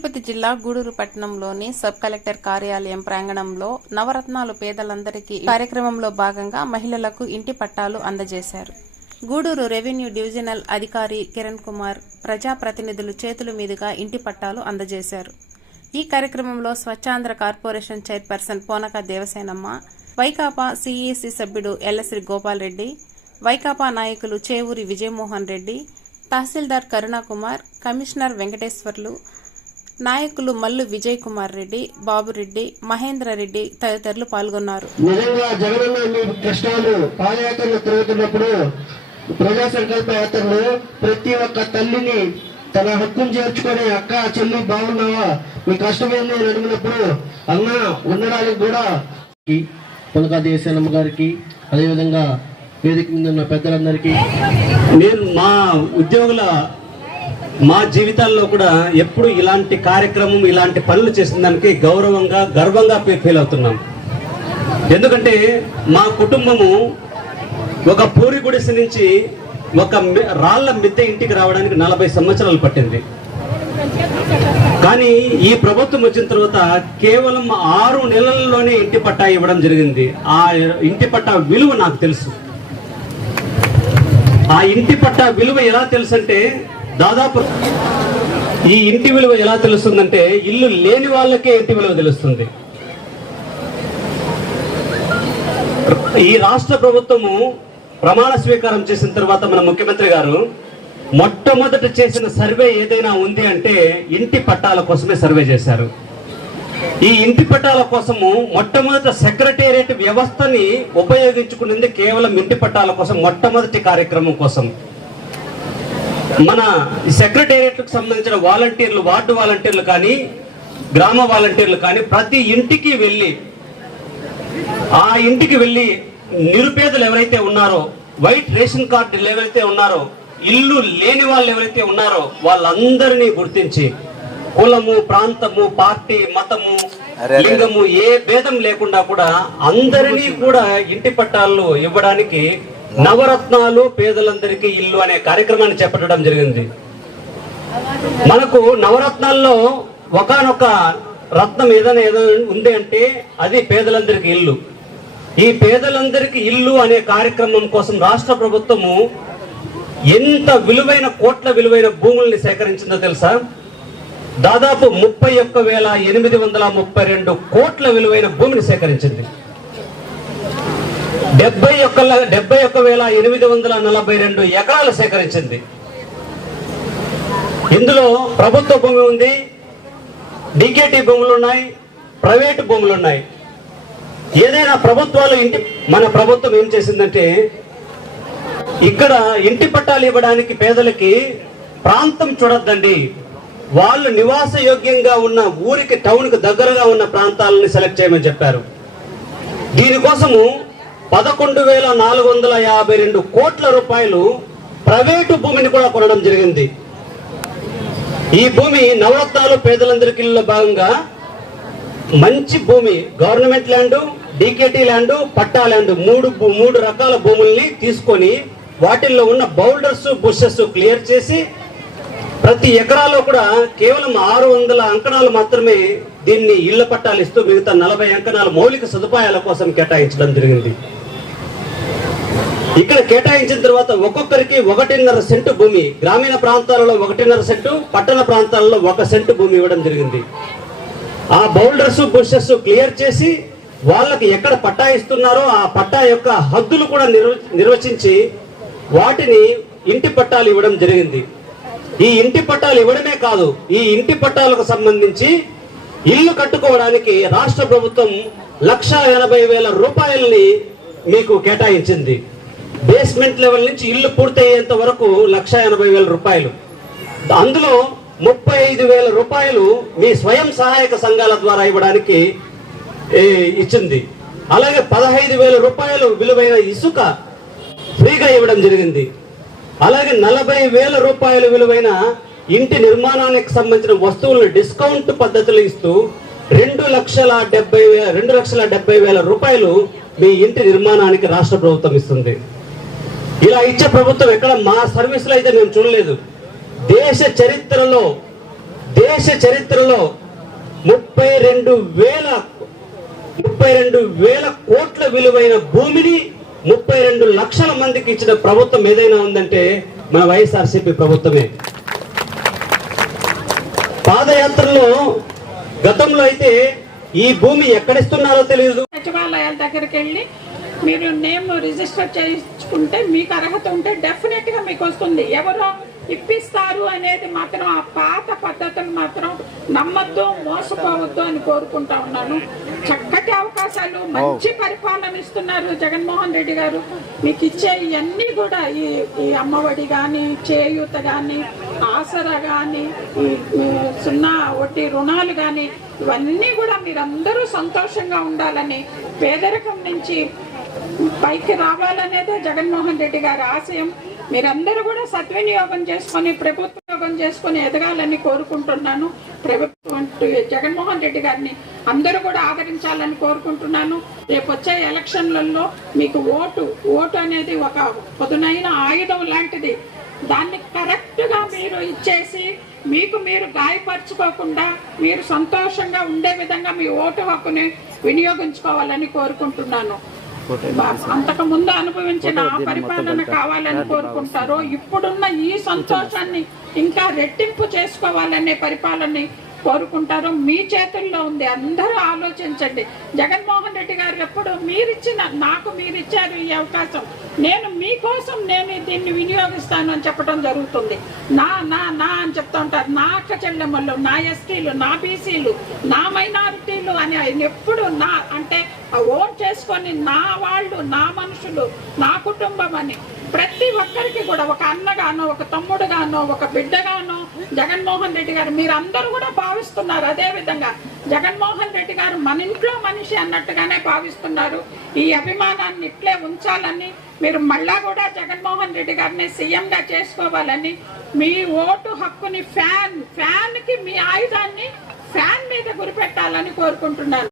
తిరుపతి జిల్లా గూడూరు పట్టణంలోని sub collector కార్యాలయం ప్రాంగణంలో నవరత్నాలు పేదలందరికీ కార్యక్రమంలో భాగంగా మహిళలకు ఇంటి పట్టాలు అందజేశారు. గూడూరు రెవెన్యూ డివిజనల్ అధికారి కిరణ్ కుమార్ ప్రజాప్రతినిధులు చేతుల మీదుగా ఇంటి పట్టాలు అందజేశారు. ఈ కార్యక్రమంలో Swachhandhra corporation chairperson Ponaka Devasenamma Vaikapa CEC సభ్యుడు ఎల్లశ్రీ గోపాల్ రెడ్డి వైకాపా నాయకులు చేవూరి విజయమోహన్ రెడ్డి తహసీల్దార్ కరుణాకుమార్ కమిషనర్ వెంకటేశ్వర్లు నాయకులు మల్లు విజయ్ కుమార్ రెడ్డి బాబురెడ్డి మహేంద్ర రెడ్డి తదితరులు పాల్గొన్నారు. నిజంగా జగనన్న కష్టాలు పాదయాత్రలు తిరుగుతున్నప్పుడు ప్రజా సంకల్ప యాత్రలో ప్రతి ఒక్క తల్లిని తన హక్కును చేర్చుకొని అక్క చెల్లి బాగున్నావా? మీ కష్టమేంది అని అడిగినప్పుడు అన్న ఉండడానికి కూడా పులకా దేశానమ్మ గారికి అదేవిధంగా వేదిక మీద ఉన్న పెద్దలందరికీ నేను మా ఉద్యోగుల మా జీవితాల్లో కూడా ఎప్పుడు ఇలాంటి కార్యక్రమం ఇలాంటి పనులు చేసిన దానికి గౌరవంగా గర్వంగా ఫీల్ అవుతున్నాం. ఎందుకంటే మా కుటుంబము ఒక పూరి గుడిసె నుంచి ఒక రాళ్ళ మిద్దె ఇంటికి రావడానికి నలభై సంవత్సరాలు పట్టింది. కానీ ఈ ప్రభుత్వం వచ్చిన తర్వాత కేవలం ఆరు నెలల్లోనే ఇంటి పట్టా ఇవ్వడం జరిగింది. ఆ ఇంటి పట్టా విలువ నాకు తెలుసు. ఆ ఇంటి పట్టా విలువ ఎలా తెలుసు అంటే దాదాపు ఈ ఇంటి విలువ ఎలా తెలుస్తుందంటే ఇల్లు లేని వాళ్ళకే ఇంటి విలువ తెలుస్తుంది. ఈ రాష్ట్ర ప్రభుత్వము ప్రమాణ స్వీకారం చేసిన తర్వాత మన ముఖ్యమంత్రి గారు మొట్టమొదట చేసిన సర్వే ఏదైనా ఉంది అంటే ఇంటి పట్టాల కోసమే సర్వే చేశారు. ఈ ఇంటి పట్టాల కోసము మొట్టమొదట సెక్రటేరియట్ వ్యవస్థని ఉపయోగించుకునేది కేవలం ఇంటి పట్టాల కోసం మొట్టమొదటి కార్యక్రమం కోసం. మన సెక్రటేరియట్కు సంబంధించిన వాలంటీర్లు వార్డు వాలంటీర్లు కానీ గ్రామ వాలంటీర్లు కానీ ప్రతి ఇంటికి వెళ్ళి ఆ ఇంటికి వెళ్ళి నిరుపేదలు ఎవరైతే ఉన్నారో వైట్ రేషన్ కార్డులు ఎవరైతే ఉన్నారో ఇల్లు లేని వాళ్ళు ఎవరైతే ఉన్నారో వాళ్ళందరినీ గుర్తించి కులము ప్రాంతము పార్టీ మతము లింగము ఏ భేదం లేకుండా కూడా అందరినీ కూడా ఇంటి పట్టాలు ఇవ్వడానికి నవరత్నాలు పేదలందరికీ ఇల్లు అనే కార్యక్రమాన్ని చేపట్టడం జరిగింది. మనకు నవరత్నాల్లో ఒకనొక రత్నం ఏదైనా ఏదైనా ఉంది అంటే అది పేదలందరికీ ఇల్లు. ఈ పేదలందరికీ ఇల్లు అనే కార్యక్రమం కోసం రాష్ట్ర ప్రభుత్వము ఎంత విలువైన కోట్ల విలువైన భూముల్ని సేకరించిందో తెలుసా? దాదాపు ముప్పై ఒక్క వేల ఎనిమిది వందల ముప్పై రెండు కోట్ల విలువైన భూమిని సేకరించింది. డెబ్బై ఒక్క డెబ్బై ఒక్క వేల ఎనిమిది వందల నలభై రెండు ఎకరాలు సేకరించింది. ఇందులో ప్రభుత్వ భూమి ఉంది డికేటి భూములు ఉన్నాయి ప్రైవేటు భూములు ఉన్నాయి. ఏదైనా ప్రభుత్వాలు ఇంటి మన ప్రభుత్వం ఏం చేసిందంటే ఇక్కడ ఇంటి పట్టాలు ఇవ్వడానికి పేదలకి ప్రాంతం చూడొద్దండి. వాళ్ళు నివాస యోగ్యంగా ఉన్న ఊరికి టౌన్కి దగ్గరగా ఉన్న ప్రాంతాలని సెలెక్ట్ చేయమని చెప్పారు. దీనికోసము పదకొండు వేల నాలుగు వందల యాభై రెండు కోట్ల రూపాయలు ప్రైవేటు భూమిని కూడా కొనడం జరిగింది. ఈ భూమి నవరత్నాలు పేదలందరికీ భాగంగా మంచి భూమి government land DKT land patta land మూడు మూడు రకాల భూముల్ని తీసుకొని వాటిల్లో ఉన్న బౌల్డర్స్ బుషెస్ క్లియర్ చేసి ప్రతి ఎకరాలో కూడా కేవలం ఆరు వందల అంకణాలు మాత్రమే దీన్ని ఇళ్ళ పట్టాలు ఇస్తూ మిగతా నలభై అంకణాల మౌలిక సదుపాయాల కోసం కేటాయించడం జరిగింది. ఇక్కడ కేటాయించిన తర్వాత ఒక్కొక్కరికి ఒకటిన్నర సెంటు భూమి గ్రామీణ ప్రాంతాలలో ఒకటిన్నర సెంటు పట్టణ ప్రాంతాలలో ఒక సెంటు భూమి ఇవ్వడం జరిగింది. ఆ బౌల్డర్స్ బుషెస్ క్లియర్ చేసి వాళ్ళకి ఎక్కడ పట్టా ఇస్తున్నారో ఆ పట్టా యొక్క హద్దులు కూడా నిర్వ- నిర్వచించి వాటిని ఇంటి పట్టాలు ఇవ్వడం జరిగింది. ఈ ఇంటి పట్టాలు ఇవ్వడమే కాదు ఈ ఇంటి పట్టాలకు సంబంధించి ఇల్లు కట్టుకోవడానికి రాష్ట్ర ప్రభుత్వం లక్ష ఎనభై వేల రూపాయలని మీకు కేటాయించింది. బేస్మెంట్ లెవెల్ నుంచి ఇల్లు పూర్తయ్యేంత వరకు లక్ష ఎనభై వేల రూపాయలు. అందులో ముప్పై ఐదు వేల రూపాయలు మీ స్వయం సహాయక సంఘాల ద్వారా ఇవ్వడానికి ఇచ్చింది. అలాగే పదహైదు వేల రూపాయలు విలువైన ఇసుక ఫ్రీగా ఇవ్వడం జరిగింది. అలాగే నలభై వేల రూపాయల విలువైన ఇంటి నిర్మాణానికి సంబంధించిన వస్తువులను డిస్కౌంట్ పద్ధతులు ఇస్తూ రెండు లక్షల డెబ్బై వేల రెండు లక్షల డెబ్బై వేల రూపాయలు మీ ఇంటి నిర్మాణానికి రాష్ట్ర ప్రభుత్వం ఇస్తుంది. ఇలా ఇచ్చే ప్రభుత్వం ఎక్కడ మా సర్వీస్లో అయితే మేము చూడలేదు. దేశ చరిత్రలో దేశ చరిత్రలో ముప్పై రెండు వేల ముప్పై రెండు వేల కోట్ల విలువైన భూమిని ముప్పై రెండు లక్షల మందికి ఇచ్చిన ప్రభుత్వం ఏదైనా ఉందంటే మన వైఎస్ఆర్సీపీ ప్రభుత్వమే. పాదయాత్రలో గతంలో అయితే ఈ భూమి ఎక్కడిస్తున్నారో తెలియదు సచివాలయాల దగ్గరికి వెళ్ళి మీరు నేమ్ రిజిస్టర్ చేయించుకుంటే మీకు అర్హత ఉంటే డెఫినెట్గా మీకు వస్తుంది. ఎవరో ఇప్పిస్తారు అనేది మాత్రం ఆ పాత పద్ధతులు మాత్రం నమ్మద్దు మోసపోవద్దు అని కోరుకుంటా ఉన్నాను. చక్కటి అవకాశాలు మంచి పరిపాలన ఇస్తున్నారు జగన్మోహన్ రెడ్డి గారు. మీకు ఇచ్చే ఇవన్నీ కూడా ఈ ఈ అమ్మఒడి కానీ చేయూత కానీ ఆసరా కానీ ఈ సున్నా వడ్డీ రుణాలు కానీ ఇవన్నీ కూడా మీరందరూ సంతోషంగా ఉండాలని పేదరికం నుంచి పైకి రావాలనేదే జగన్మోహన్ రెడ్డి గారి ఆశయం. మీరందరూ కూడా సద్వినియోగం చేసుకొని ప్రభుత్వం చేసుకొని ఎదగాలని కోరుకుంటున్నాను. ప్రభుత్వం జగన్మోహన్ రెడ్డి గారిని అందరూ కూడా ఆదరించాలని కోరుకుంటున్నాను. రేపు వచ్చే ఎలక్షన్లలో మీకు ఓటు ఓటు అనేది ఒక పొదునైన ఆయుధం లాంటిది. దాన్ని కరెక్ట్గా మీరు ఇచ్చేసి మీకు మీరు గాయపరచుకోకుండా మీరు సంతోషంగా ఉండే విధంగా మీ ఓటు హక్కుని వినియోగించుకోవాలని కోరుకుంటున్నాను. అంతకు ముందు అనుభవించిన ఆ పరిపాలన కావాలని కోరుకుంటారో ఇప్పుడున్న ఈ సంతోషాన్ని ఇంకా రెట్టింపు చేసుకోవాలనే పరిపాలనని కోరుకుంటారు మీ చేతుల్లో ఉంది. అందరూ ఆలోచించండి. జగన్మోహన్ రెడ్డి గారు ఎప్పుడు మీరిచ్చిన నాకు మీరిచ్చారు ఈ అవకాశం. నేను మీకోసం నేను దీన్ని వినియోగిస్తాను అని చెప్పడం జరుగుతుంది. నా నా నా అని చెప్తా ఉంటారు. నా అక్క చెల్లెమ్మలు నా ఎస్టీలు నా బీసీలు నా మైనారిటీలు అని ఆయన ఎప్పుడు నా అంటే ఆ ఓన్ చేసుకొని నా వాళ్ళు నా మనుషులు నా కుటుంబం అని ప్రతి ఒక్కరికి కూడా ఒక అన్నగానో ఒక తమ్ముడుగానో ఒక బిడ్డగానో జగన్మోహన్ రెడ్డి గారు మీరందరూ కూడా భావిస్తున్నారు అదే విధంగా. జగన్మోహన్ రెడ్డి గారు మన ఇంట్లో మనిషి అన్నట్టుగానే భావిస్తున్నారు. ఈ అభిమానాన్ని ఇట్లే ఉంచాలని మీరు మళ్ళా కూడా జగన్మోహన్ రెడ్డి గారిని సీఎంగా చేసుకోవాలని మీ ఓటు హక్కుని ఫ్యాన్ ఫ్యాన్కి మీ ఆయుధాన్ని ఫ్యాన్ మీద గురిపెట్టాలని కోరుకుంటున్నాను.